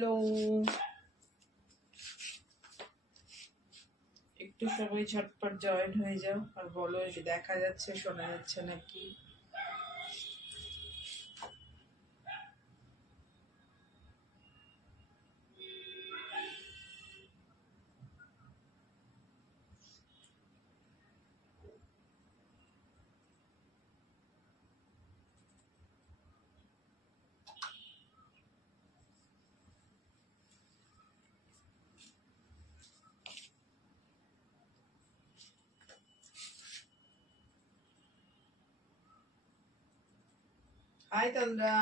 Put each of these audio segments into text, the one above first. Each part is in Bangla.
হ্যালো, একটু সবাই ঝটপট জয়েন হয়ে যাও আর বলো দেখা যাচ্ছে শোনা যাচ্ছে নাকি। হাই তন্দ্রা,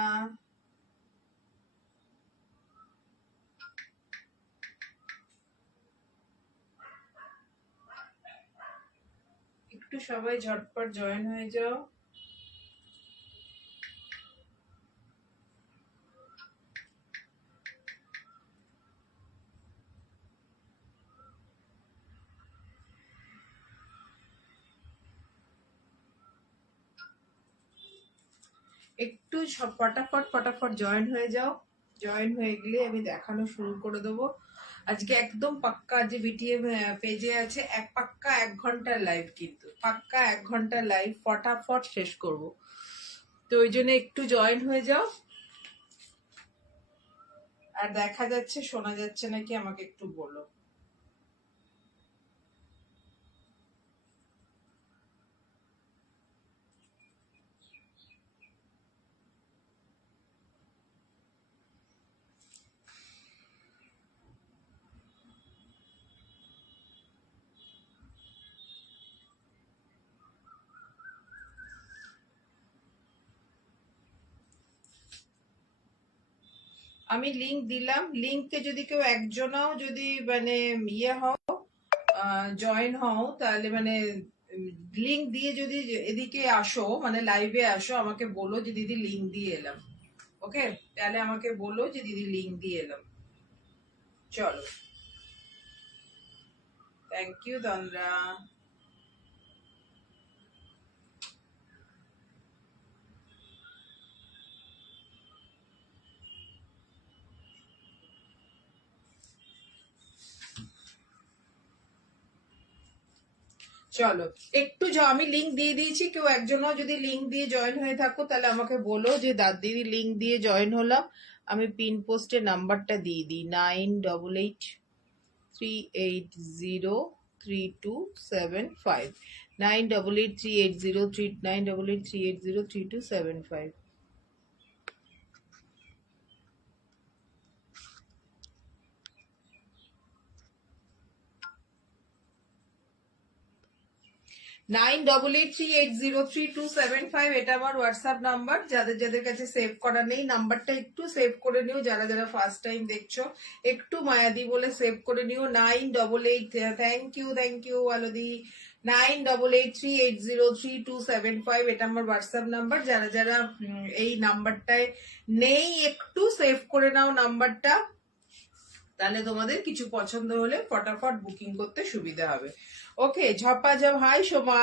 একটু সবাই ঝটপট জয়েন হয়ে যাও। একটু ফটাফট জয়েন হয়ে যাও। জয়েন হয়ে গেলে আমি দেখানো শুরু করে দেবো। আজকে একদম পাক্কা, যে বিটিএম পেজে আছে পাক্কা 1 ঘন্টার লাইভ, কিন্তু পাক্কা 1 ঘন্টার লাইভ ফটাফট শেষ করব। তো ওই জন্য একটু জয়েন হয়ে যাও। আর দেখা যাচ্ছে শোনা যাচ্ছে নাকি আমাকে একটু বলো। আমি লিংক দিলাম, লিংকে যদি কেউ একজনও যদি মানে ইয়ে হও, জয়েন হও, তাহলে মানে লিংক দিয়ে যদি এদিকে আসো, মানে লাইভে আসো, আমাকে বলো যে দিদি লিংক দিয়ে এলাম। ওকে, তাহলে আমাকে বলো যে দিদি লিংক দিয়ে এলাম। চলো, থ্যাংক ইউ তন্দ্রা। চলো একটু আমি লিংক দিয়ে দিয়েছি, কেউ একজনও যদি লিংক দিয়ে জয়েন হয়ে থাকো তাহলে আমাকে বলো যে দিদি লিংক দিয়ে জয়েন হলাম। আমি পিন পোস্টে নাম্বারটা দিয়ে দিই 9883803275, 9883803275। 9883803275, এটা আমার হোয়াটসঅ্যাপ নাম্বার। যাদের যাদের কাছে সেভ করা নেই, নাম্বারটা একটু সেভ করে নিও। যারা যারা ফার্স্ট টাইম দেখছো, একটু মায়াদি বলে সেভ করে নিও। 988, থ্যাংক ইউ আলোদি। 9883803275, এটা আমার হোয়াটসঅ্যাপ নাম্বার। যারা যারা এই নাম্বারটায় নেই, একটু সেভ করে নাও নাম্বারটা, তাহলে তোমাদের কিছু পছন্দ হলে ফটাফট বুকিং করতে সুবিধা হবে। ওকে, ঝপাঝপ। হাই সোমা,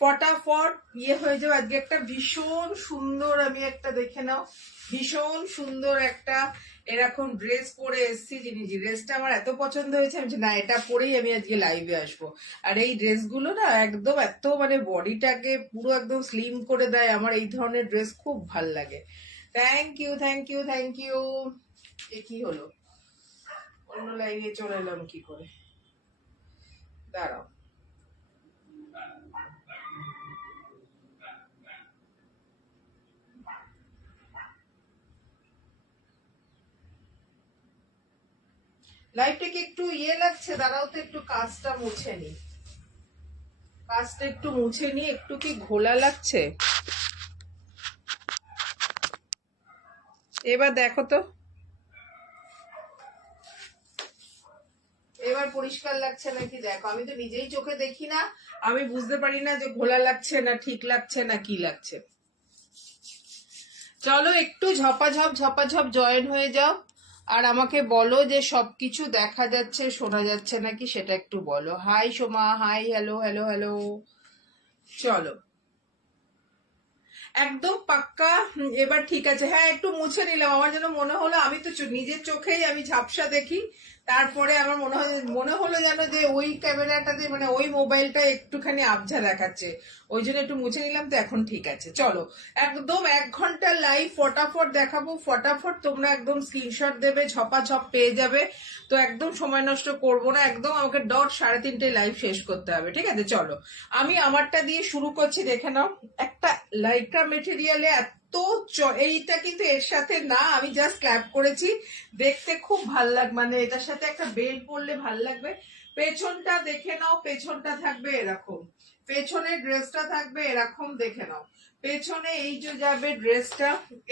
ফটাফট ইয়ে হয়ে যাও। আজকে একটা ভীষণ সুন্দর, আমি একটা দেখে নাও, ভীষণ সুন্দর একটা এরকম ড্রেস পরে এসছি। ড্রেসটা আমার এত পছন্দ হয়েছে, আমি না এটা পরেই আমি আজকে লাইভে আসবো। আর এই ড্রেসগুলো না একদম এত মানে বডিটাকে পুরো একদম স্লিম করে দেয়। আমার এই ধরনের ড্রেস খুব ভাল লাগে। Thank you. এ কি হলো, অন্য লাইনে চলে এলাম কি করে, দাঁড়াও। লাইভটাকে একটু ইয়ে লাগছে, দাঁড়াও তো একটু কাজটা মুছে নি, একটু কি ঘোলা লাগছে। এবার দেখো তো, এবার পরিষ্কার লাগছে নাকি দেখো। আমি তো নিজেই চোখে দেখি না, আমি বুঝতে পারি না যে ঘোলা লাগছে না ঠিক লাগছে না কি লাগছে। চলো একটু ঝপাঝপ জয়েন হয়ে যাও। আর আমাকে বলো যে সবকিছু দেখা যাচ্ছে শোনা যাচ্ছে নাকি, সেটা একটু বলো। Hi Soma, hi, hello. চলো একদম পাক্কা। এবার ঠিক আছে, হ্যাঁ একটু মুছে নিলাম, আমার যেন মনে হলো আমি তো নিজের চোখেই আমি ঝাপসা দেখি, তারপরে আমার মনে হলো যেন যে ওই ক্যামেরাটাতে মানে ওই মোবাইলটা একটুখানি আবঝা দেখাচ্ছে, ওই জন্য একটু মুছে নিলাম। তো এখন ঠিক আছে, চলো একদম 1 ঘন্টা লাইভ ফটাফট দেখাবো, ফটাফট তোমরা একদম স্ক্রিনশট দেবে, ঝপাঝপ পেয়ে যাবে। তো একদম সময় নষ্ট করবো না, একদম আমাকে ডট 3:30 লাইভ শেষ করতে হবে, ঠিক আছে? চলো আমি আমারটা দিয়ে শুরু করছি, দেখে নাও। একটা লাইক্রা মেটেরিয়ালে এইটা কিন্তু এর সাথে না, আমি জাস্ট ক্ল্যাপ করেছি, দেখতে খুব ভাল লাগবে, মানে এটার সাথে একটা বেল্ট পরলে ভাল লাগবে। পেছনটা দেখে নাও, পেছনটা থাকবে এরকম, পেছনের ড্রেসটা থাকবে এরকম, দেখে নাও। পেছনে এই যে যাবে ড্রেসটা,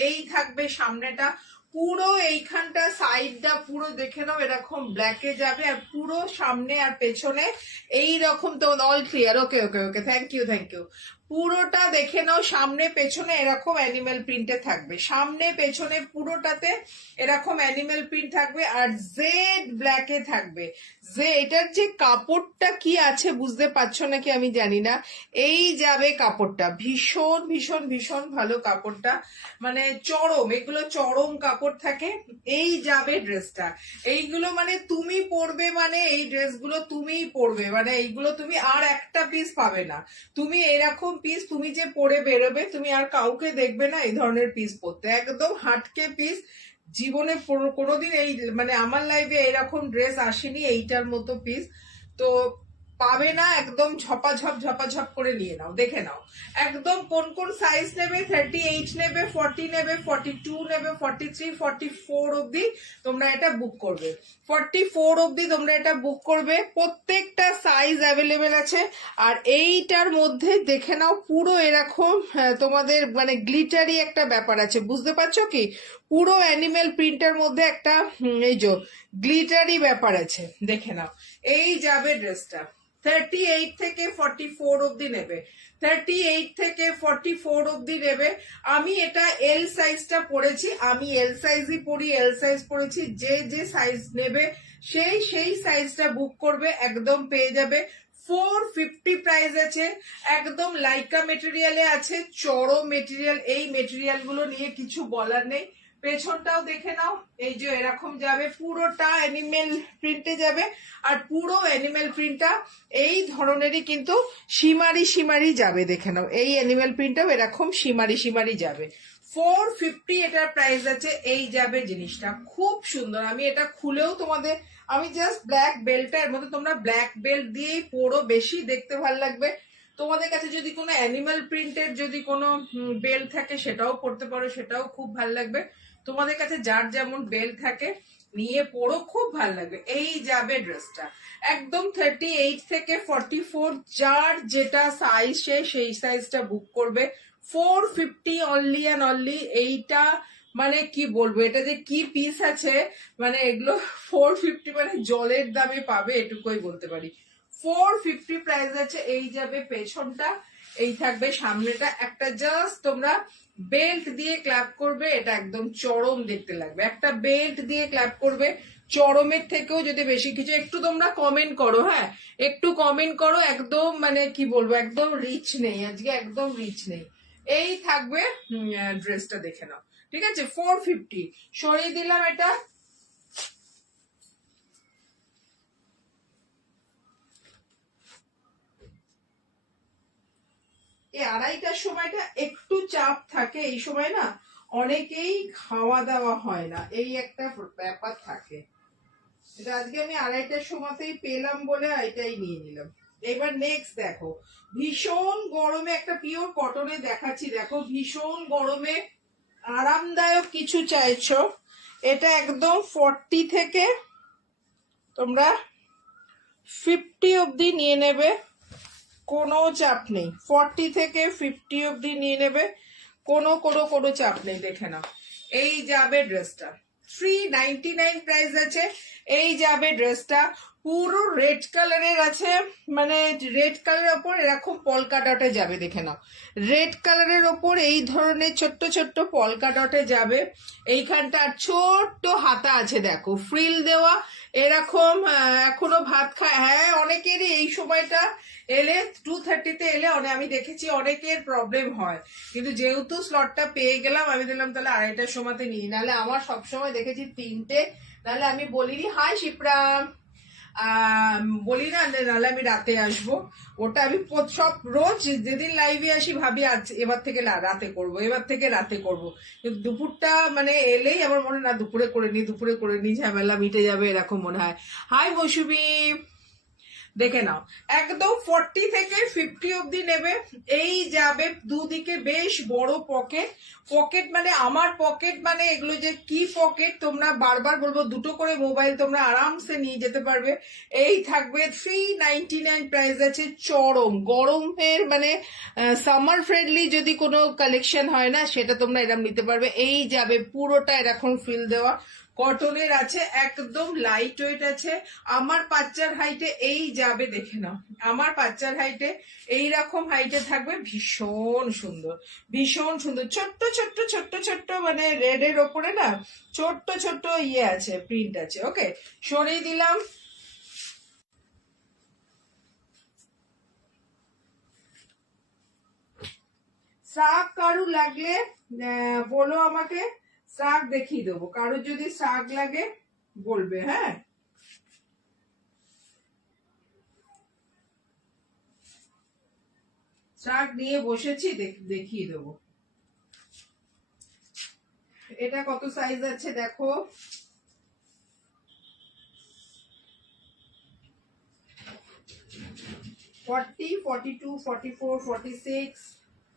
এই থাকবে সামনেটা, পুরো এইখানটা সাইডটা পুরো দেখে নাও এরকম ব্ল্যাকে যাবে, আর পুরো সামনে আর পেছনে এই রকম। তো all clear, okay okay okay, thank you thank you. পুরোটা দেখে নাও, সামনে পেছনে এরকম অ্যানিমেল প্রিন্টে থাকবে, সামনে পেছনে পুরোটাতে এরকম অ্যানিমেল প্রিন্ট থাকবে, আর জেড ব্ল্যাকে থাকবে। যে এটার যে কাপড়টা কি আছে বুঝতে পারছো নাকি আমি জানি না, এই যাবে কাপড়টা, ভীষণ ভীষণ ভীষণ ভালো কাপড়টা, মানে চরম, এগুলো চরম কাপড় থাকে। এই যাবে ড্রেসটা, এইগুলো মানে তুমি পরবে, মানে এই ড্রেসগুলো তুমিই পরবে, মানে এইগুলো তুমি আর একটা পিস পাবে না, তুমি এরকম পিস তুমি যে পরে বেরোবে, তুমি আর কাউকে দেখবে না এই ধরনের পিস পরতে, একদম হাটকে পিস। জীবনে কোনোদিন এই মানে আমার লাইফে এরকম ড্রেস আসেনি এইটার মতো পিস, তো পাবে না, একদম ঝপাঝপ ঝপাঝপ করে নিয়ে নাও, দেখে নাও। একদম কোন কোন সাইজ নেবে, 38 নেবে, 40 নেবে, 42 নেবে, 43, 44 অব্দি তোমরা এটা বুক করবে, 44 অব্দি তোমরা এটা বুক করবে, প্রত্যেকটা সাইজ অ্যাভেলেবেল আছে। আর এইটার মধ্যে দেখে নাও পুরো এরকম তোমাদের মানে গ্লিটারি একটা ব্যাপার আছে, বুঝতে পারছো কি? পুরো অ্যানিমেল প্রিন্টের মধ্যে একটা এই যে গ্লিটারি ব্যাপার আছে, দেখে নাও। এই যাবে ড্রেসটা, 38 থেকে 44 অব্দি নেবে, 38 থেকে 44 অব্দি নেবে। আমি এটা এল সাইজটা পরেছি, আমি এল সাইজই পরি, এল সাইজ পরেছি। যে যে সাইজ নেবে সেই সাইজটা বুক করবে, একদম পেয়ে যাবে। 450 প্রাইস আছে, একদম লাইকা মেটেরিয়ালে আছে, চড়ো মেটেরিয়াল, এই মেটেরিয়াল গুলো নিয়ে কিছু বলার নেই। পেছনটাও দেখে নাও, এই যে এরকম যাবে, পুরোটা অ্যানিমেল প্রিন্টে যাবে, আর পুরো অ্যানিমেল প্রিন্টটা এই ধরনেরই কিন্তু সীমারি সীমারি যাবে, দেখে নাও। এই অ্যানিমেল প্রিন্টটাও এরকম সীমারি সীমারি যাবে। 450 এটার প্রাইস আছে, এই যাবে জিনিসটা, খুব সুন্দর। আমি এটা খুলেও তোমাদের, আমি জাস্ট ব্ল্যাক বেল্টটা, এর মধ্যে তোমরা ব্ল্যাক বেল্ট দিয়েই পরো, বেশি দেখতে ভালো লাগবে। তোমাদের কাছে যদি কোনো অ্যানিমাল প্রিন্টের যদি কোনো বেল্ট থাকে সেটাও পরতে পারো, সেটাও খুব ভালো লাগবে। তোমাদের কাছে যার যেমন বেল্ট থাকে নিয়ে পরো, খুব ভালো লাগবে। এই যাবে ড্রেসটা, একদম 38 থেকে 44 যার যেটা সাইজ সেই সাইজটা বুক করবে। 450 অনলি অ্যান্ড অনলি। এইটা মানে কি বলবো, এটা যে কি পিস আছে, মানে এগুলো 450 মানে জলের দামে পাবে, এটুকুই বলতে পারি। 450 প্রাইস আছে। এই যাবে পেছনটা, এই থাকবে সামনেটা, একটা জাস্ট তোমরা বেল্ট দিয়ে ক্ল্যাপ করবে, এটা একদম চরম দেখতে লাগবে। একটা বেল্ট দিয়ে ক্ল্যাপ করবে, চরমের থেকেও যদি বেশি কিছু। একটু তোমরা কমেন্ট করো, হ্যাঁ একটু কমেন্ট করো, একদম মানে কি বলবো, একদম রিচ নেই আজকে, একদম রিচ নেই। এই থাকবে ড্রেসটা, দেখে নাও, ঠিক আছে? 450 সরিয়ে দিলাম এটা। এই 2:30টার সময়টা একটু চাপ থাকে, এই সময় না অনেকেই খাওয়া দাওয়া হয় না, এই একটা ব্যাপার থাকে। এটা আজকে আমি 2:30টার সময়তেই পেলাম বলে এটাই নিয়ে নিলাম। এবার নেক্সট দেখো, ভীষণ গরমে একটা পিওর কটনে দেখাচ্ছি, দেখো ভীষণ গরমে আরামদায়ক কিছু চাইছো, এটা একদম 40 থেকে তোমরা 50 অব্দি নিয়ে নেবে, কোনো চাপ নেই। 40 থেকে 50 অব্দি নিয়ে নেবে, কোনো কোনো কোনো চাপ নেই, দেখে নাও। এই যাবে ড্রেসটা, 399 প্রাইস আছে। এই যাবে ড্রেসটা, পুরো রেড কালারের আছে, মানে রেড কালারের ওপর এরকম পলকা ডটে যাবে, দেখে নাও। রেড কালারের ওপর এই ধরনের ছোট্ট ছোট্ট পলকা ডটে যাবে। এইখানটা ছোট্ট হাতা আছে, দেখো ফ্রিল দেওয়া এরকম। এখনো ভাত খায়, হ্যাঁ অনেকেরই এই সময়টা এলে 2:30-তে এলে আমি দেখেছি অনেকের প্রবলেম হয়, কিন্তু যেহেতু স্লটটা পেয়ে গেলাম আমি দিলাম তাহলে 2:30টার সময়তে নিই, নাহলে আমার সবসময় দেখেছি 3টে, নাহলে আমি বলিনি হাই শিপ্রা বলি না, নাহলে আমি রাতে আসবো। ওটা আমি সব রোজ যেদিন লাইভে আসি ভাবি আজ এবার থেকে রাতে করব, এবার থেকে রাতে করব, কিন্তু দুপুরটা মানে এলেই আমার মনে না দুপুরে করে নি ঝামেলা মিটে যাবে এরকম মনে হয়। হাই মৌসুমী, দেখে নাও একদম 40 থেকে 50 অব্দি নেবে। এই যাবে দুদিকে বেশ বড় পকেট, পকেট মানে আমার পকেট মানে এগুলো যে কি পকেট তোমরা বারবার বলবো, দুটো করে মোবাইল তোমরা আরামসে নিয়ে যেতে পারবে। এই থাকবে 399 প্রাইস আছে, চরম গরমের মানে সামার ফ্রেন্ডলি যদি কোনো কালেকশন হয় না সেটা তোমরা এরকম নিতে পারবে। এই যাবে পুরোটা এরকম ফিল দেওয়া কটনের আছে, একদম লাইট ওয়েট আছে। আমার বাচ্চার হাইটে এই যাবে, দেখে নাও আমার বাচ্চার হাইটে এইরকম হাইটে থাকবে, ভীষণ সুন্দর ভীষণ সুন্দর। ছোট্ট ছোট্ট ছোট্ট ছোট্ট মানে রেড এর ওপরে না ছোট্ট ছোট্ট ইয়ে আছে, প্রিন্ট আছে। ওকে, সরিয়ে দিলাম। শাক কারু লাগলে বলো আমাকে, শাক দেখিয়ে দেবো। কারোর যদি শাক লাগে বলবে, হ্যাঁ। শাক নিয়ে বসেছি, দেখিয়ে দেবো। এটা কত সাইজ আছে দেখো, 40, 42, 44, 46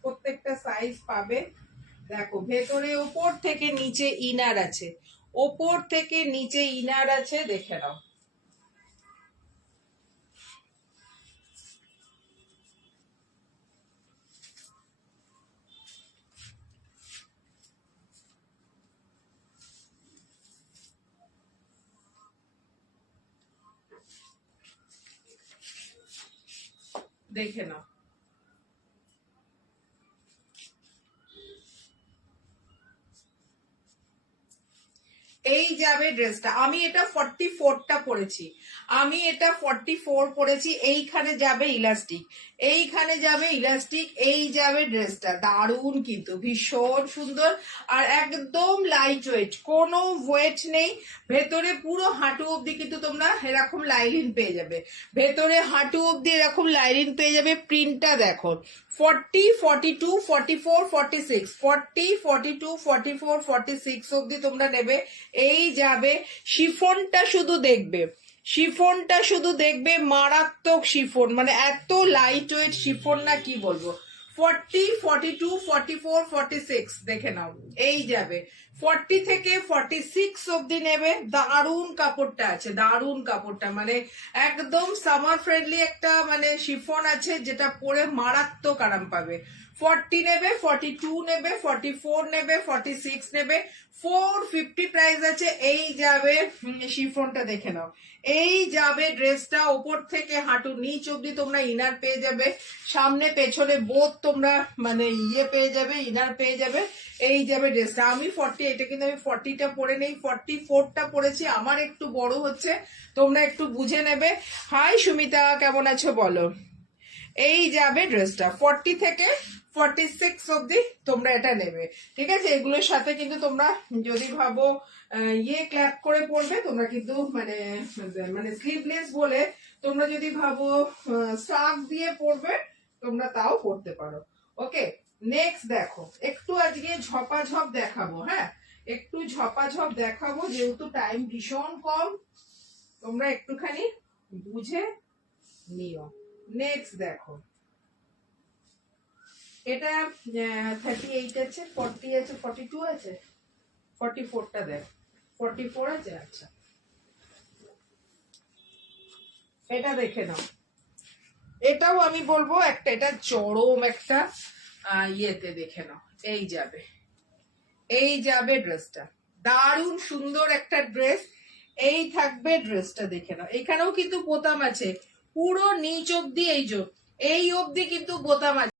প্রত্যেকটা সাইজ পাবে। দেখো ভেতরে ওপর থেকে নিচে ইনার আছে, ওপর থেকে নিচে ইনার আছে, দেখে নাও। দেখে নাও এই যাবে ড্রেসটা। আমি এটা 44টা পরেছি, আমি এটা 44 পরেছি। এইখানে যাবে ইলাস্টিক, এইখানে যাবে ইলাস্টিক, এই যাবে ড্রেসটা। দারুণ কিন্তু ভীষণ সুন্দর আর একদম লাইট ওয়েট, কোনো ওয়েট নেই। ভেতরে পুরো হাঁটু অব্দি কিন্তু তোমরা এরকম লাইলিন পেয়ে যাবে, ভেতরে হাঁটু অব্দি এরকম লাইলিন পেয়ে যাবে। প্রিন্টটা দেখো 40, 42, 44, 46, 40, 42, 44, 46 অব্দি তোমরা নেবে। এই যাবে শিফনটা শুধু দেখবে, শিফনটা শুধু দেখবে, মারাত্মক শিফন, মানে এত লাইট ওয়েট শিফন না কি বলবো। 40, 42, 44, 46 দেখে নাও। এই যাবে 40 থেকে 46 অব্দি নেবে। দারুণ কাপড়টা আছে, দারুণ কাপড়টা, মানে একদম সামার ফ্রেন্ডলি একটা মানে শিফন আছে, যেটা পরে মারাত্মক আরাম পাবে। 40 নেবে, 42 নেবে, 44 নেবে, 46 নেবে, 450 প্রাইস আছে। এই যাবে শিফনটা, দেখে নাও। এই যাবে ড্রেসটা, ওপর থেকে হাঁটু নিচ অব্দি তোমরা ইনার পেয়ে যাবে, সামনে পেছনে বোথ তোমরা মানে ইয়ে পেয়ে যাবে, ইনার পেয়ে যাবে। এই যাবে ড্রেসটা। আমি 40, এটা কিন্তু আমি 40টা পরে নেই, 44টা পরেছি, আমার একটু বড় হচ্ছে, তোমরা একটু বুঝে নেবে। হাই সুমিতা, কেমন আছো বলো। এই যাবে ড্রেসটা 40 থেকে 46 অব্দি তোমরা এটা নেবে, ঠিক আছে। এগুলোর সাথে কিন্তু তোমরা যদি ভাবো ইয়ে ক্ল্যাপ করে পরবে, তোমরা কিন্তু মানে মানে স্লিভলেস বলে তোমরা যদি ভাবো স্টাফ দিয়ে পরবে, তোমরা তাও পরতে পারো। ওকে, নেক্সট দেখো, একটু আজকে ঝপাঝপ দেখাবো, হ্যাঁ একটু ঝপাঝপ দেখাবো, যেহেতু টাইম ভীষণ কম, তোমরা একটুখানি বুঝে নিও। নেক্সট দেখো, এটা 38 আছে, 40 আছে, 42 আছে, 44টা দেখ, 44 আছে। আচ্ছা, এটা দেখে নাও। এটাও আমি বলবো একটা, এটা চরম একটা ইয়েতে, দেখে নাও। এই যাবে, এই যাবে ড্রেসটা, দারুণ সুন্দর একটা ড্রেস। এই থাকবে ড্রেসটা, দেখে নাও। এখানেও কিন্তু বোতাম আছে পুরো নিচ অব্দি, এই অব্দি কিন্তু বোতাম আছে।